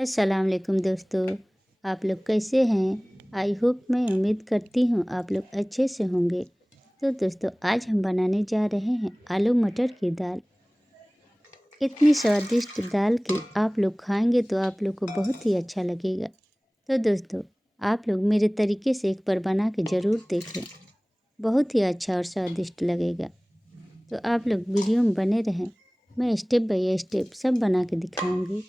अस्सलाम वालेकुम दोस्तों, आप लोग कैसे हैं? आई होप मैं उम्मीद करती हूँ आप लोग अच्छे से होंगे। तो दोस्तों आज हम बनाने जा रहे हैं आलू मटर की दाल। इतनी स्वादिष्ट दाल कि आप लोग खाएंगे तो आप लोग को बहुत ही अच्छा लगेगा। तो दोस्तों आप लोग मेरे तरीके से एक बार बना के ज़रूर देखें, बहुत ही अच्छा और स्वादिष्ट लगेगा। तो आप लोग वीडियो में बने रहें, मैं स्टेप बाय स्टेप सब बना के दिखाऊंगी।